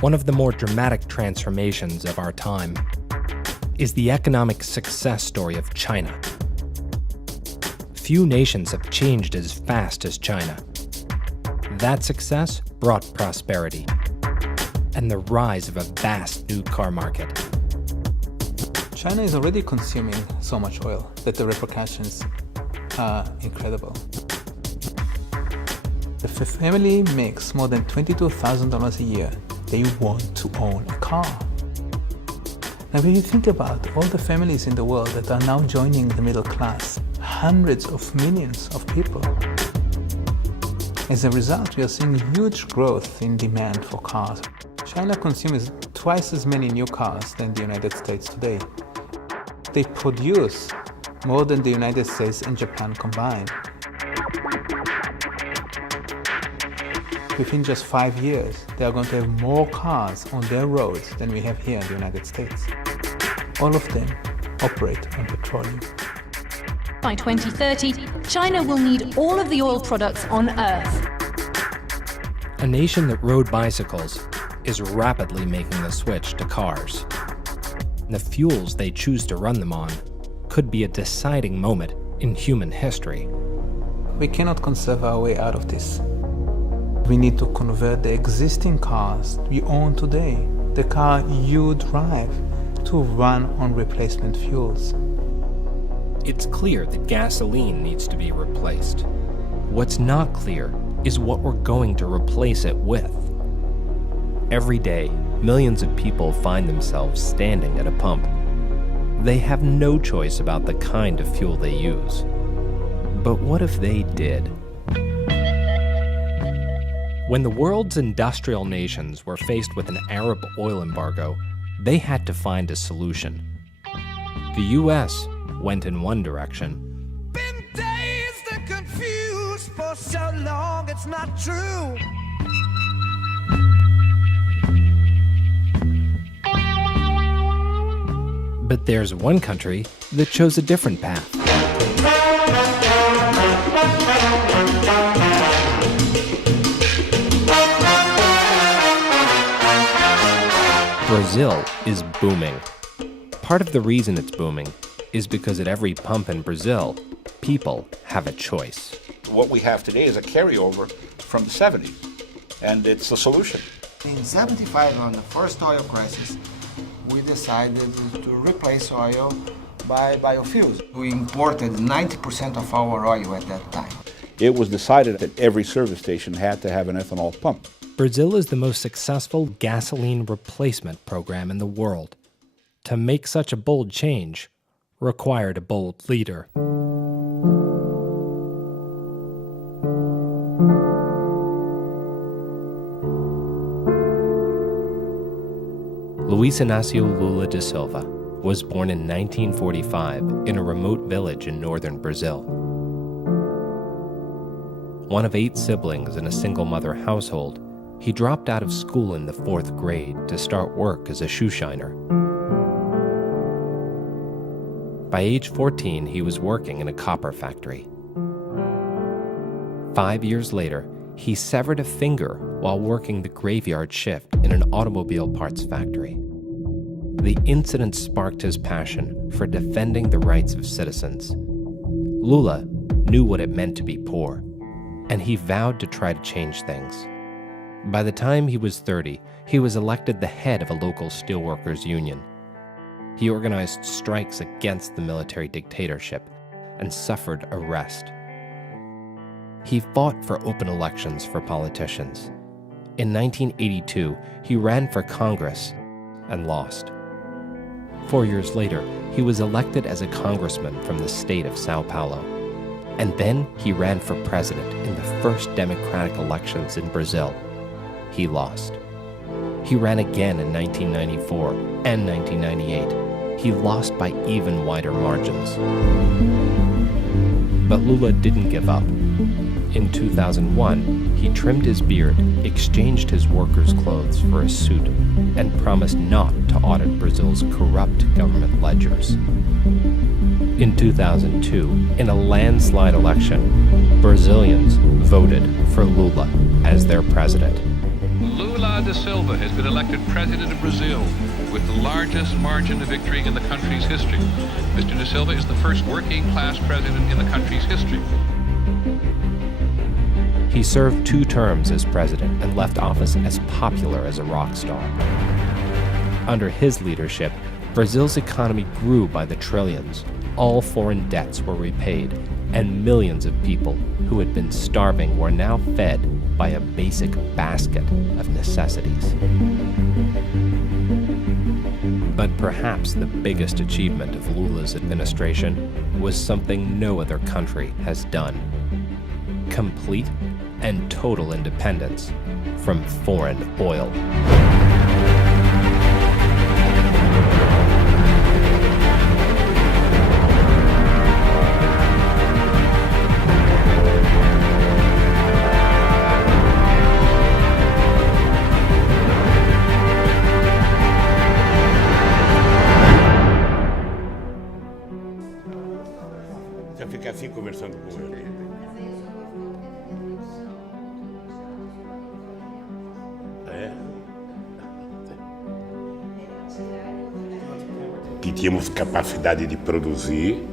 One of the more dramatic transformations of our time is the economic success story of China. Few nations have changed as fast as China. That success brought prosperity and the rise of a vast new car market. China is already consuming so much oil that the repercussions are incredible. If a family makes more than $22,000 a year, they want to own a car. Now, when you think about all the families in the world that are now joining the middle class, hundreds of millions of people, as a result, we are seeing huge growth in demand for cars. China consumes twice as many new cars than the United States today. They produce more than the United States and Japan combined. Within just 5 years, they are going to have more cars on their roads than we have here in the United States. All of them operate on petroleum. By 2030, China will need all of the oil products on Earth. A nation that rode bicycles is rapidly making the switch to cars. The fuels they choose to run them on could be a deciding moment in human history. We cannot conserve our way out of this. We need to convert the existing cars we own today, the car you drive, to run on replacement fuels. It's clear that gasoline needs to be replaced. What's not clear is what we're going to replace it with. Every day, millions of people find themselves standing at a pump. They have no choice about the kind of fuel they use. But what if they did? When the world's industrial nations were faced with an Arab oil embargo, they had to find a solution. The US went in one direction. Been dazed and confused for so long, it's not true. But there's one country that chose a different path. Brazil is booming. Part of the reason it's booming is because at every pump in Brazil, people have a choice. What we have today is a carryover from the 70s, and it's the solution. In 75, on the first oil crisis, we decided to replace oil by biofuels. We imported 90% of our oil at that time. It was decided that every service station had to have an ethanol pump. Brazil is the most successful gasoline replacement program in the world. To make such a bold change required a bold leader. Luiz Inácio Lula da Silva was born in 1945 in a remote village in northern Brazil. One of 8 siblings in a single-mother household, he dropped out of school in the 4th grade to start work as a shoe shiner. By age 14, he was working in a copper factory. 5 years later, he severed a finger while working the graveyard shift in an automobile parts factory. The incident sparked his passion for defending the rights of citizens. Lula knew what it meant to be poor, and he vowed to try to change things. By the time he was 30, he was elected the head of a local steelworkers union. He organized strikes against the military dictatorship and suffered arrest. He fought for open elections for politicians. In 1982, he ran for Congress and lost. 4 years later, he was elected as a congressman from the state of Sao Paulo. And then he ran for president in the first democratic elections in Brazil. He lost. He ran again in 1994 and 1998. He lost by even wider margins. But Lula didn't give up. In 2001, he trimmed his beard, exchanged his workers' clothes for a suit, and promised not to audit Brazil's corrupt government ledgers. In 2002, in a landslide election, Brazilians voted for Lula as their president. Lula da Silva has been elected president of Brazil with the largest margin of victory in the country's history. Mr. da Silva is the first working-class president in the country's history. He served 2 terms as president and left office as popular as a rock star. Under his leadership, Brazil's economy grew by the trillions. All foreign debts were repaid, and millions of people who had been starving were now fed by a basic basket of necessities. But perhaps the biggest achievement of Lula's administration was something no other country has done: complete and total independence from foreign oil. Você fica assim conversando com ele. Que tínhamos capacidade de produzir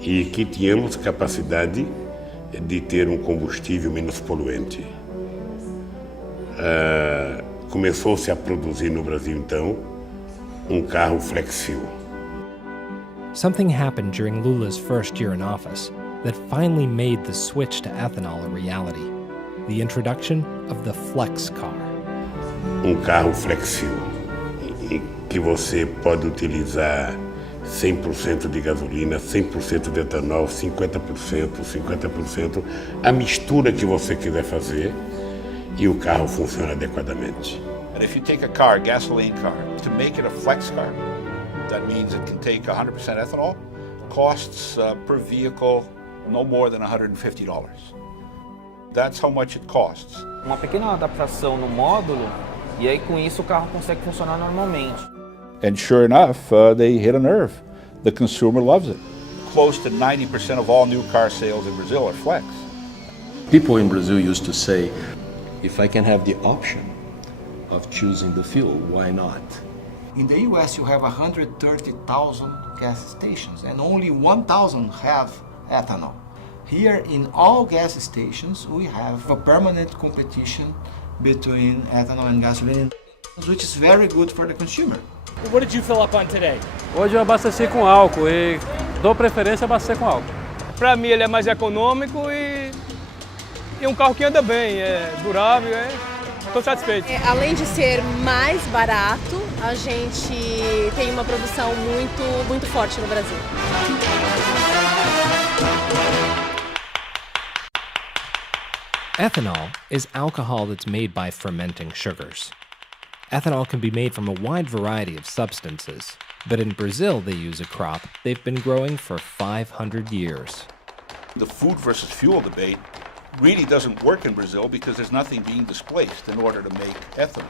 e que tínhamos capacidade de ter um combustível menos poluente. Começou-se a produzir no Brasil, então, carro flex-fuel. Something happened during Lula's first year in office that finally made the switch to ethanol a reality: the introduction of the flex car. Carro flex-fuel, que você pode utilizar 100% de gasolina, 100% de etanol, 50%, a mistura que você quiser fazer, e o carro funciona adequadamente. And if you take a car, gasoline car, to make it a flex car, that means it can take 100% ethanol, costs per vehicle no more than $150. That's how much it costs. Uma pequena adaptação no módulo, e aí com isso o carro consegue funcionar normalmente. And sure enough, they hit a nerve. The consumer loves it. Close to 90% of all new car sales in Brazil are flex. People in Brazil used to say, if I can have the option of choosing the fuel, why not? In the US, you have 130,000 gas stations, and only 1,000 have ethanol. Here, in all gas stations, we have a permanent competition between ethanol and gasoline, which is very good for the consumer. What did you fill up on today? Hoje eu abasteci com álcool e dou preferência a abastecer com álcool. Para mim ele é mais econômico e um carro que anda bem, é durável, estou satisfeito. Além de ser mais barato, a gente tem uma produção muito forte no Brasil. Ethanol is alcohol that's made by fermenting sugars. Ethanol can be made from a wide variety of substances, but in Brazil they use a crop they've been growing for 500 years. The food versus fuel debate really doesn't work in Brazil because there's nothing being displaced in order to make ethanol.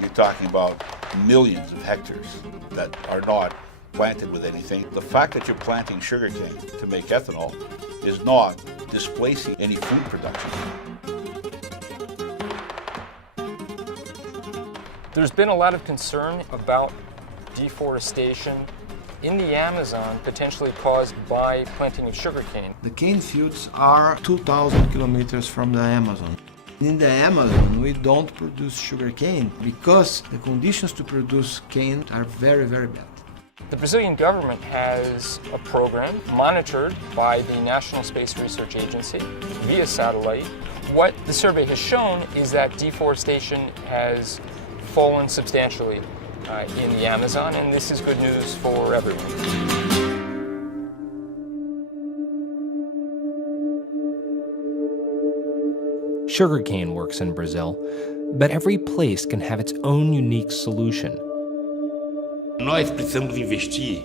You're talking about millions of hectares that are not planted with anything. The fact that you're planting sugarcane to make ethanol is not displacing any food production. There's been a lot of concern about deforestation in the Amazon potentially caused by planting of sugarcane. The cane fields are 2,000 kilometers from the Amazon. In the Amazon, we don't produce sugarcane because the conditions to produce cane are very, very bad. The Brazilian government has a program monitored by the National Space Research Agency via satellite. What the survey has shown is that deforestation has fallen substantially in the Amazon, and this is good news for everyone. Sugarcane works in Brazil, but every place can have its own unique solution. Nós precisamos investir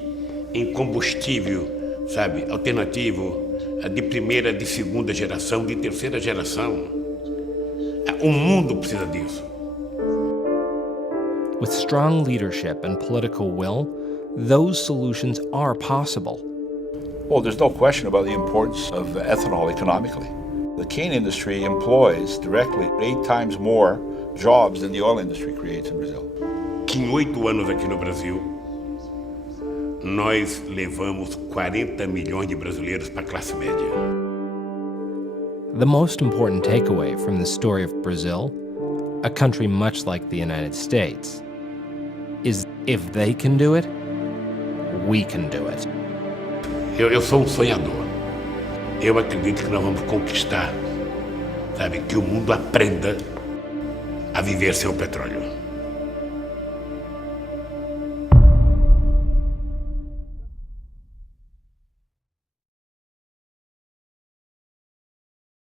em combustível, sabe, alternativo, de primeira, de segunda geração, de terceira geração. O mundo precisa disso. With strong leadership and political will, those solutions are possible, Well, there's no question about the importance of ethanol economically. The cane industry employs directly 8 times more jobs than the oil industry creates in Brazil. Que em 8 anos aqui no Brasil, nós levamos 40 milhões de brasileiros para a classe média. The most important takeaway from the story of Brazil, a country much like the United States, is if they can do it, we can do it. Eu sou sonhador. Eu acredito que nós vamos conquistar, sabe, que o mundo aprenda a viver sem o petróleo.